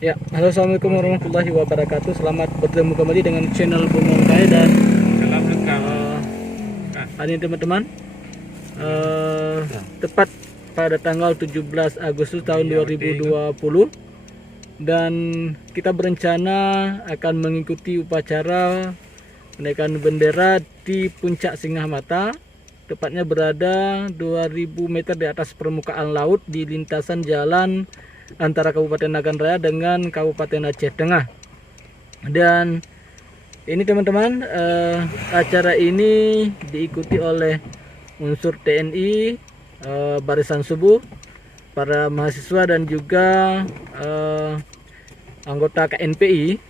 Ya, halo, assalamualaikum warahmatullahi wabarakatuh. Selamat bertemu kembali dengan channel Bungong Kai dan Salam lengkap. hari ini teman-teman, tepat pada tanggal 17 Agustus tahun 2020, dan kita berencana akan mengikuti upacara penaikan bendera di Puncak Singamata, tepatnya berada 2000 meter di atas permukaan laut di lintasan jalan antara Kabupaten Nagan Raya dengan Kabupaten Aceh Tengah. Dan ini teman-teman, acara ini diikuti oleh unsur TNI, Barisan Subuh, para mahasiswa dan juga anggota KNPI.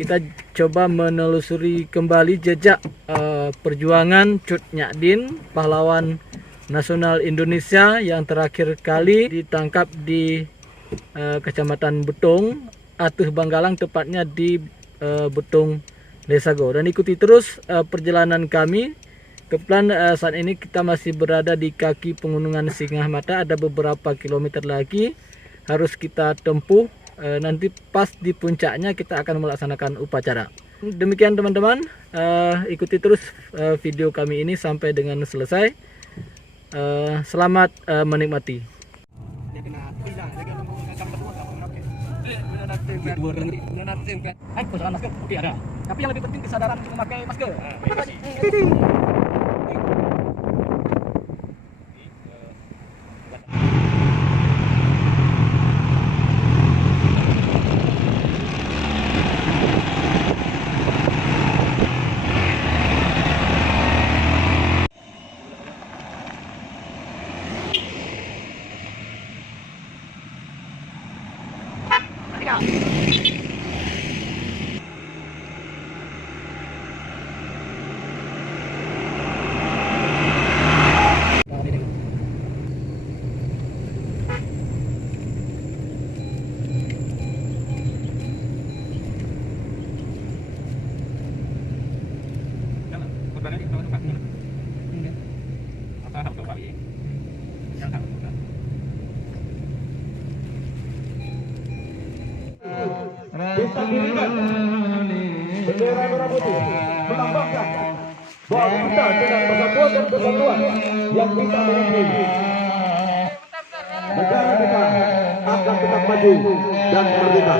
Kita coba menelusuri kembali jejak perjuangan Cut Nyadin, pahlawan nasional Indonesia yang terakhir kali ditangkap di Kecamatan Betung, Atuh Banggalang, tepatnya di Betung Lesago. Dan ikuti terus perjalanan kami. Kebetulan saat ini kita masih berada di kaki pegunungan Singamata. Ada beberapa kilometer lagi harus kita tempuh. Nanti pas di puncaknya kita akan melaksanakan upacara. Demikian teman-teman, ikuti terus video kami ini sampai dengan selesai. Selamat menikmati. Tapi yang lebih penting kesadaran untuk memakai masker. Bisa dilihat bendera merah putih melambangkan bahwa kita dengan persatuan dan kesatuan yang bisa menjadi negara kita akan tetap maju dan merdeka.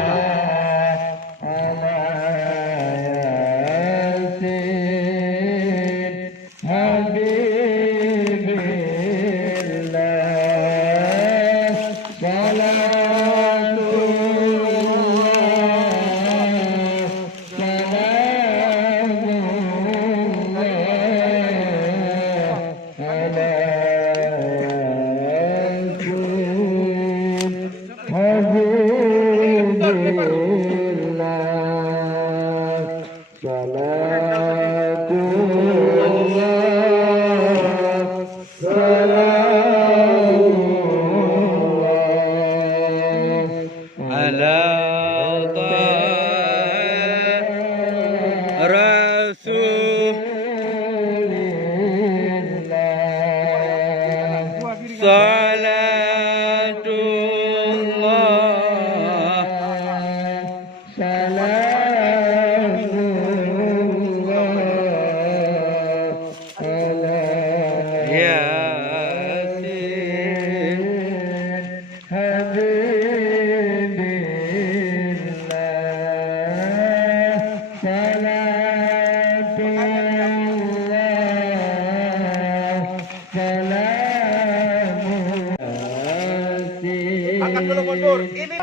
Angkat dulu mundur. Ini.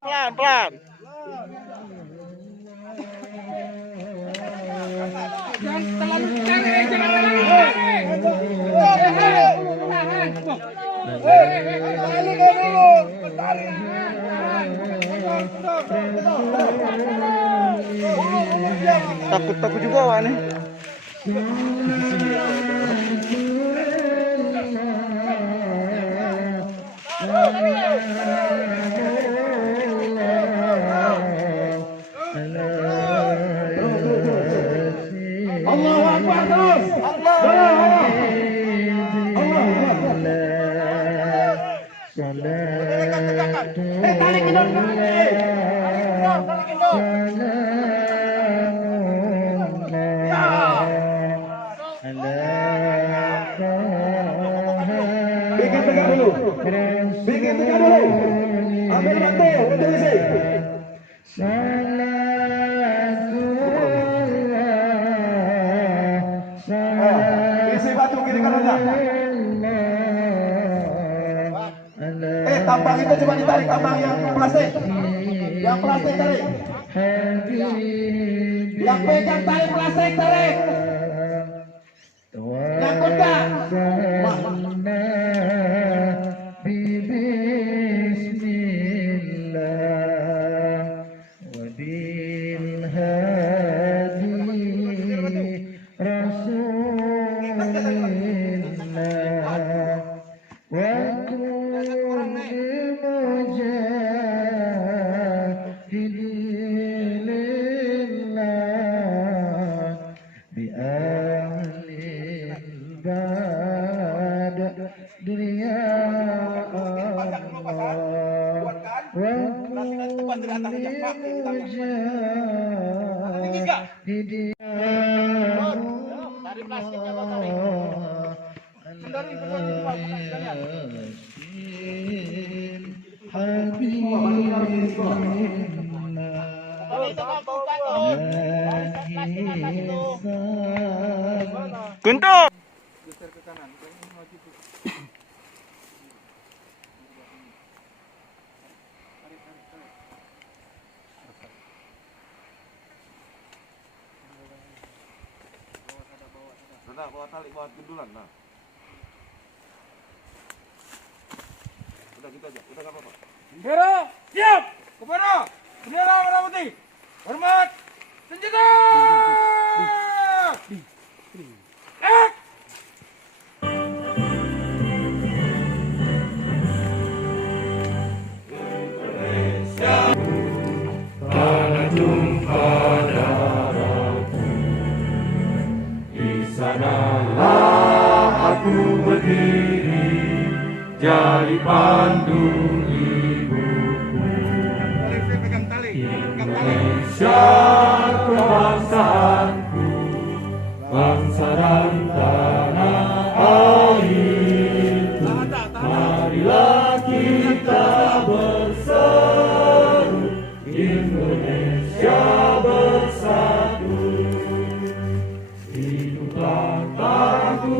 Pelan-pelan. Jangan terlalu cari, jangan takut juga wak nih. Allahu Akbar terus. Allah. Tarik kendor. Bikin tegak dulu. Ambil rantai, betul sih. Isi batu kiri kanan. Tambang itu cuma ditarik, tambang yang plastik. Yang plastik tarik. Yang pegang tarik plastik tarik. Nyangkut gak? Dari plastiknya kau tarik. Kendari dua, bukan sekalian. Guntur. Geser ke kanan. Nah, bawa tali, bawa gendulan, nah. Udah gitu aja, udah gak apa-apa. Bendera, siap! Kepada bendera merah putih. Hormat, senjata! Karena tumpah darahku, di sanalah aku berdiri, jadi pandu ibuku. Indonesia kebangsaanku, bangsa dan tanah airku. Marilah kita berseru, Indonesia bersatu. Hiduplah tanahku,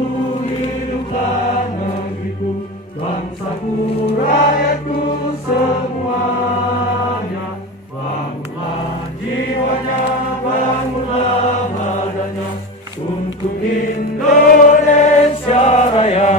hiduplah negeriku, bangsaku, rakyatku semuanya. Bangunlah jiwanya, bangunlah badannya, untuk Indonesia Raya.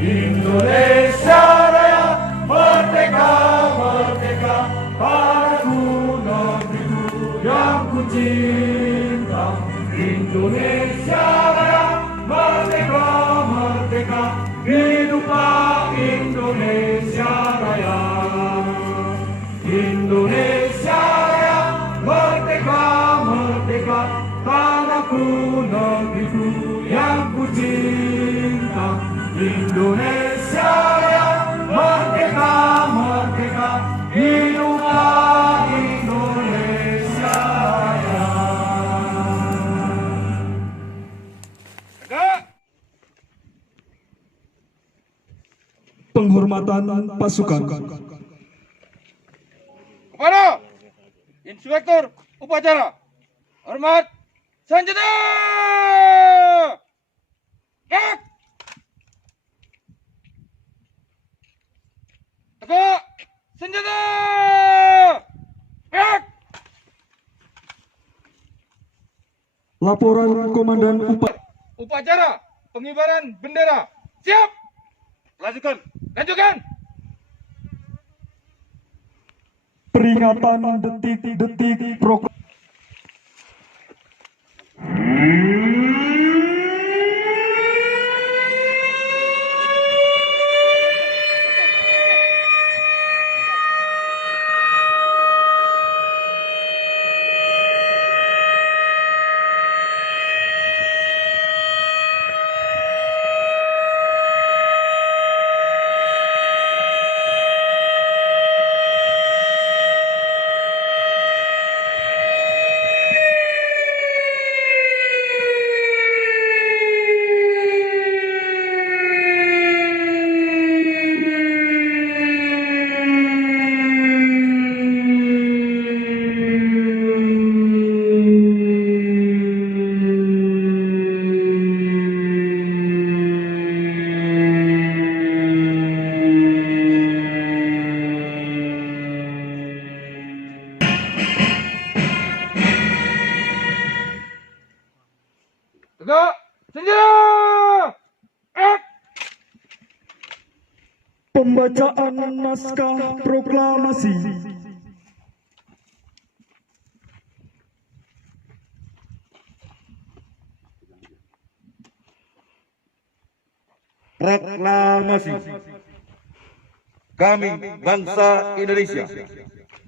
Indonesia Raya, merdeka, merdeka, padaku negeriku yang ku cinta. Indonesia Raya, merdeka, merdeka, hiduplah Indonesia Raya. Indonesia Raya, merdeka, merdeka, tanahku, negeriku yang ku cinta. Indonesia Raya, merdeka, merdeka, hiduplah Indonesia Raya. Penghormatan pasukan. Kepada Inspektur Upacara, hormat, senjata! Gerak! Tegak! Senjata! Gerak! Laporan Komandan Upacara pengibaran bendera. Siap! Lanjutkan! Lanjutkan! peringatan detik-detik program. Senjata! Gerak! Pembacaan naskah proklamasi. Proklamasi. Kami bangsa Indonesia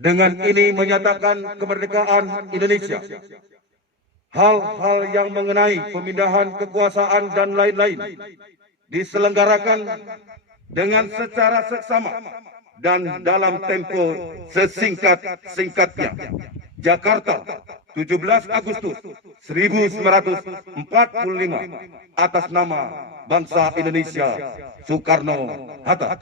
dengan ini menyatakan kemerdekaan Indonesia. Hal-hal yang mengenai pemindahan kekuasaan dan lain-lain diselenggarakan dengan secara seksama dan dalam tempo sesingkat-singkatnya. Jakarta, 17 Agustus 1945, atas nama bangsa Indonesia, Soekarno-Hatta.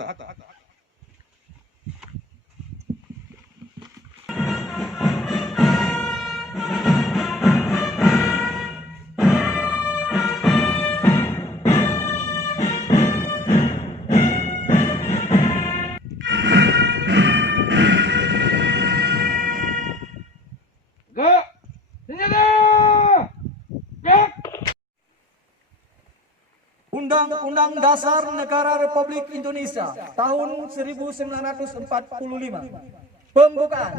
Gerak! Senjata! Gerak! Undang-Undang Dasar Negara Republik Indonesia tahun 1945. Pembukaan.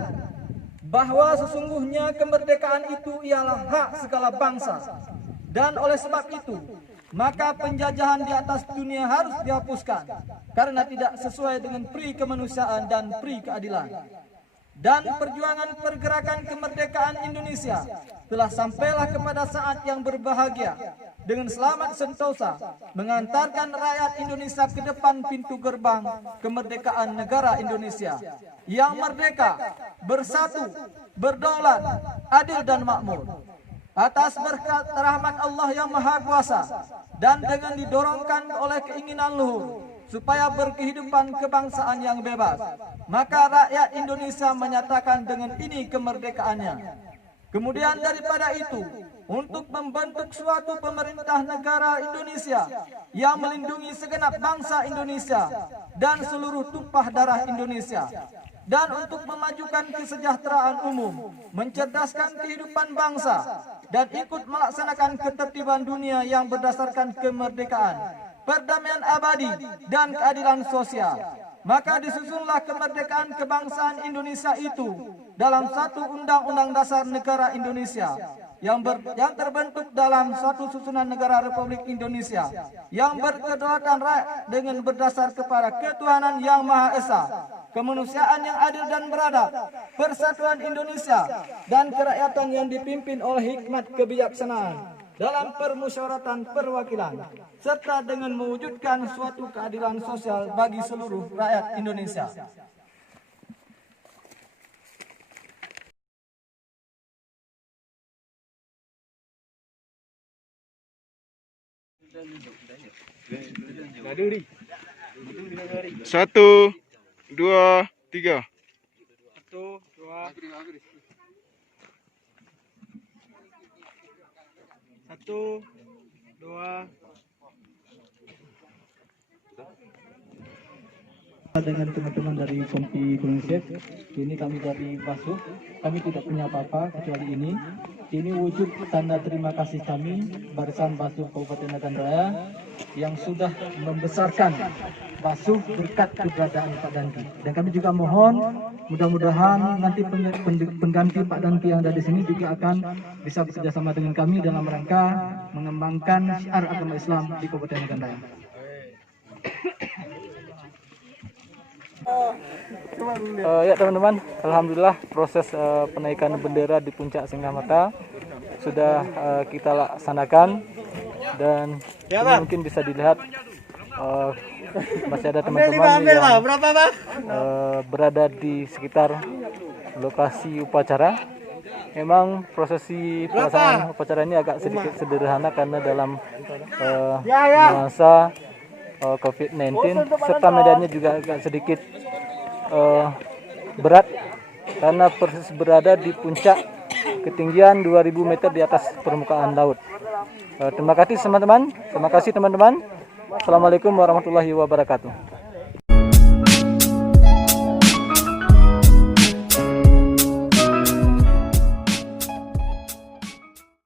Bahwa sesungguhnya kemerdekaan itu ialah hak segala bangsa. Dan oleh sebab itu, maka penjajahan di atas dunia harus dihapuskan karena tidak sesuai dengan pri kemanusiaan dan pri keadilan. Dan perjuangan pergerakan kemerdekaan Indonesia telah sampailah kepada saat yang berbahagia dengan selamat sentosa mengantarkan rakyat Indonesia ke depan pintu gerbang kemerdekaan negara Indonesia yang merdeka, bersatu, berdaulat, adil dan makmur. Atas berkat rahmat Allah yang Maha Kuasa dan dengan didorongkan oleh keinginan luhur supaya berkehidupan kebangsaan yang bebas, maka rakyat Indonesia menyatakan dengan ini kemerdekaannya. Kemudian daripada itu, untuk membentuk suatu pemerintah negara Indonesia yang melindungi segenap bangsa Indonesia dan seluruh tumpah darah Indonesia, dan untuk memajukan kesejahteraan umum, mencerdaskan kehidupan bangsa, dan ikut melaksanakan ketertiban dunia yang berdasarkan kemerdekaan, perdamaian abadi, dan keadilan sosial. Maka disusunlah kemerdekaan kebangsaan Indonesia itu dalam satu Undang-Undang Dasar Negara Indonesia yang terbentuk dalam suatu susunan negara Republik Indonesia yang berkedaulatan rakyat dengan berdasar kepada ketuhanan yang Maha Esa, kemanusiaan yang adil dan beradab, persatuan Indonesia, dan kerakyatan yang dipimpin oleh hikmat kebijaksanaan dalam permusyawaratan perwakilan, serta dengan mewujudkan suatu keadilan sosial bagi seluruh rakyat Indonesia. Satu, dua, tiga. Satu, dua. Dengan teman-teman dari Kompi Kuningset, ini kami dari Basuh, kami tidak punya apa-apa kecuali ini. Ini wujud tanda terima kasih kami, Barisan Basuh Kabupaten Nagan Raya, yang sudah membesarkan Basuh berkat keberadaan Pak Danki. Dan kami juga mohon, mudah-mudahan nanti pengganti Pak Danki yang ada di sini juga akan bisa bekerjasama dengan kami dalam rangka mengembangkan syiar agama Islam di Kabupaten Nagan Raya. Ya teman-teman, alhamdulillah proses penaikan bendera di puncak Singamata sudah kita laksanakan, dan ini mungkin bisa dilihat masih ada teman-teman yang berada di sekitar lokasi upacara. Memang prosesi pelaksanaan upacara ini agak sedikit sederhana karena dalam masa COVID-19, serta medannya juga agak sedikit berat karena persis berada di puncak ketinggian 2000 meter di atas permukaan laut. Terima kasih teman-teman. Assalamualaikum warahmatullahi wabarakatuh.